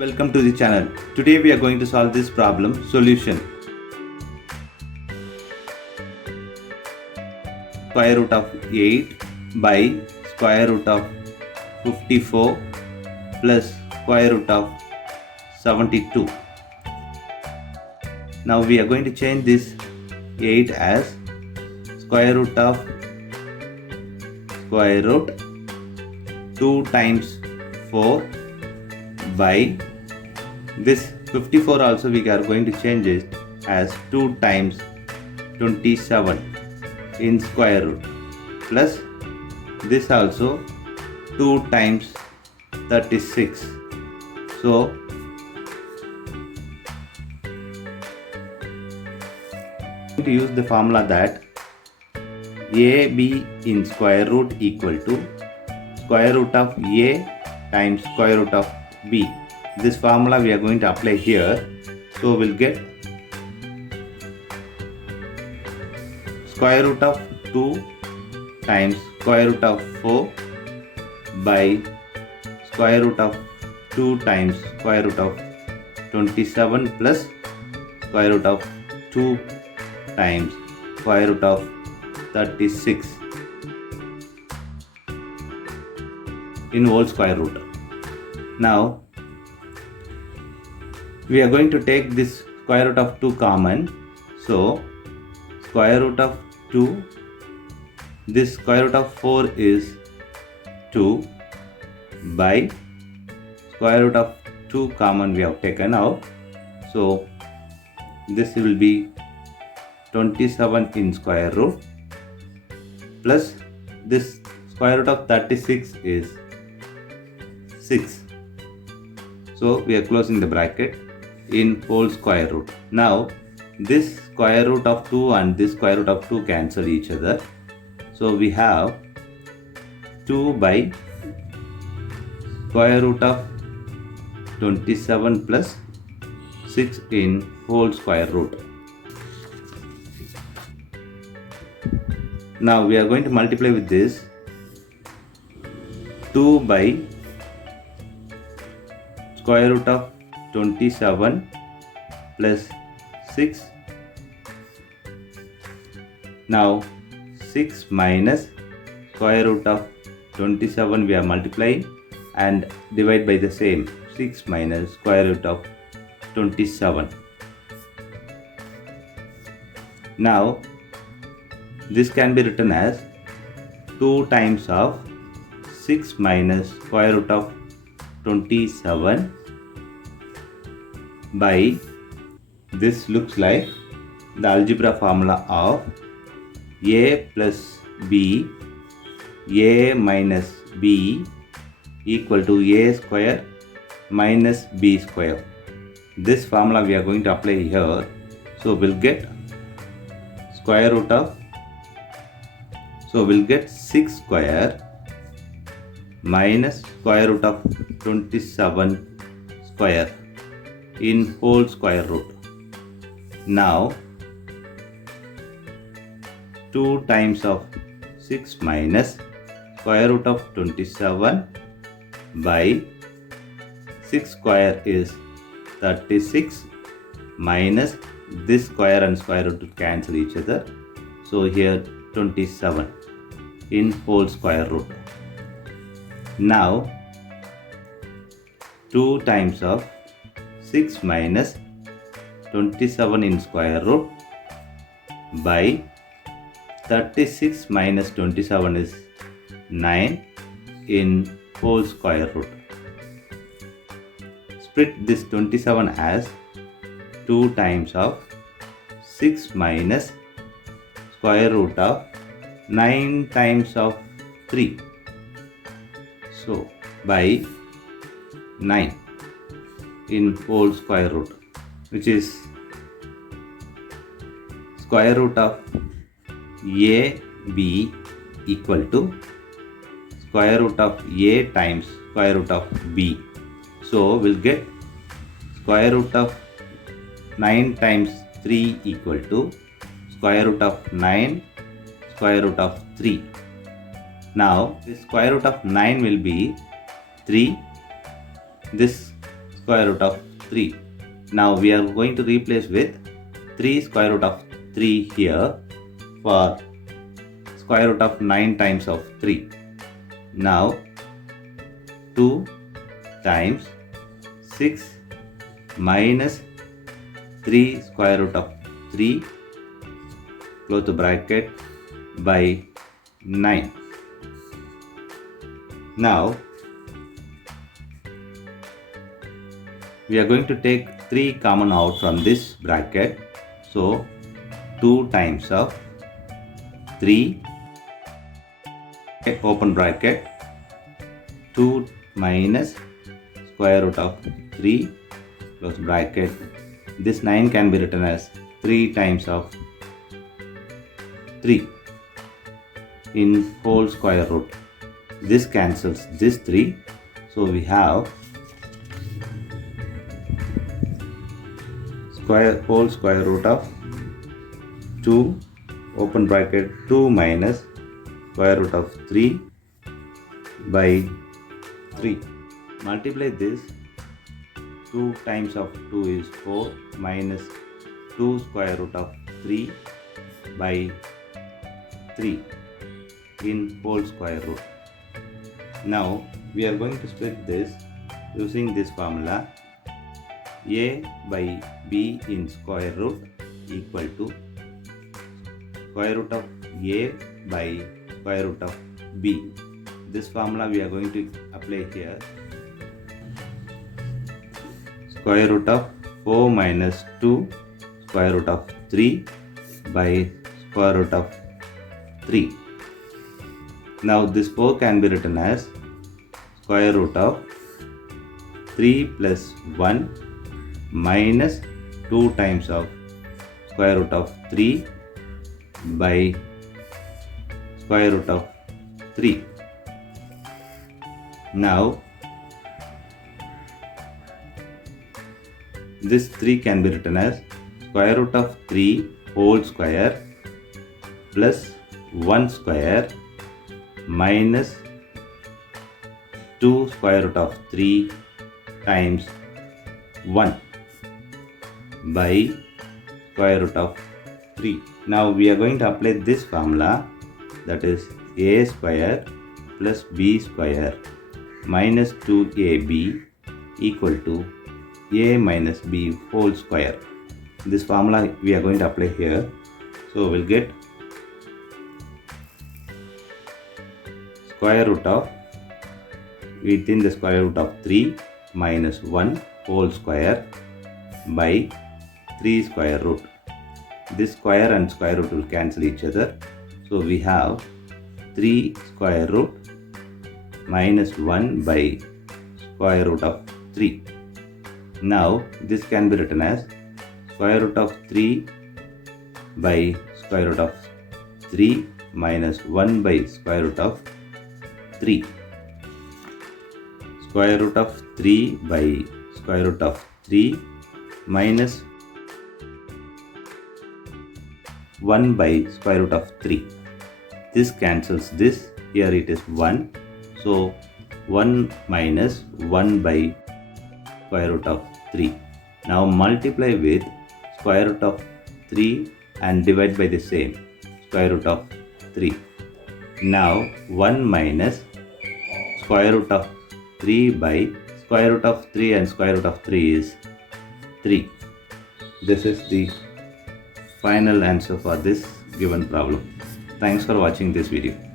Welcome to the channel. Today we are going to solve this problem solution. Square root of 8 by square root of 54 plus square root of 72. Now we are going to change this 8 as square root of 2 times 4 by this 54 also we are going to change it as 2 times 27 in square root plus this also 2 times 36. So to use the formula that AB in square root equal to square root of A times square root of B. This formula we are going to apply here. So we'll get square root of 2 times square root of 4 by square root of 2 times square root of 27 plus square root of 2 times square root of 36 in whole square root. Now we are going to take this square root of 2 common. So square root of 2, this square root of 4 is 2 by square root of 2 common we have taken out. So this will be 27 in square root plus this square root of 36 is 6. So we are closing the bracket in whole square root. Now this square root of 2 and this square root of 2 cancel each other. So we have 2 by square root of 27 plus 6 in whole square root. Now we are going to multiply with this 2 by square root of 27 plus 6. Now 6 minus square root of 27 we are multiplying and divide by the same. 6 minus square root of 27. Now this can be written as 2 times of 6 minus square root of 27 by this looks like the algebra formula of A plus B, A minus B equal to A square minus B square. This formula we are going to apply here. So we'll get square root of, so we'll get 6 square minus square root of 27 square in whole square root. Now 2 times of 6 minus square root of 27 by 6 square is 36 minus this square and square root to cancel each other. So here 27 in whole square root. Now 2 times of 6 minus 27 in square root by 36 minus 27 is 9 in whole square root. Split this 27 as 2 times of 6 minus square root of 9 times of 3. So by 9 in whole square root, which is square root of AB equal to square root of A times square root of B. So we'll get square root of 9 times 3 equal to square root of 9 square root of 3. Now the square root of 9 will be 3. This square root of 3. Now we are going to replace with 3 square root of 3 here for square root of 9 times of 3. Now 2 times 6 minus 3 square root of 3 close the bracket by 9. Now we are going to take 3 common out from this bracket. So 2 times of 3 open bracket 2 minus square root of 3 close bracket. This 9 can be written as 3 times of 3 in whole square root. This cancels this 3. So we have whole square root of 2 open bracket 2 minus square root of 3 by 3. Multiply this. 2 times of 2 is 4 minus 2 square root of 3 by 3 in whole square root. Now we are going to split this using this formula. A by B in square root equal to square root of A by square root of B. This formula we are going to apply here. Square root of 4 minus 2 square root of 3 by square root of 3. Now this 4 can be written as square root of 3 plus 1 minus 2 times of square root of 3 by square root of 3. Now this 3 can be written as square root of 3 whole square plus 1 square minus 2 square root of 3 times 1 by square root of 3. Now we are going to apply this formula, that is a square plus b square minus 2ab equal to a minus b whole square. This formula we are going to apply here. So we'll get square root of within the square root of 3 minus 1 whole square by 3 square root. This square and square root will cancel each other. So we have 3 square root minus 1 by square root of 3. Now this can be written as square root of 3 by square root of 3 minus 1 by square root of 3. Square root of 3 by square root of 3 minus 1 by square root of 3. This cancels this. Here it is 1. So 1 minus 1 by square root of 3. Now multiply with square root of 3 and divide by the same square root of 3. Now 1 minus square root of 3 by square root of 3 and square root of 3 is 3. This is the final answer for this given problem. Thanks for watching this video.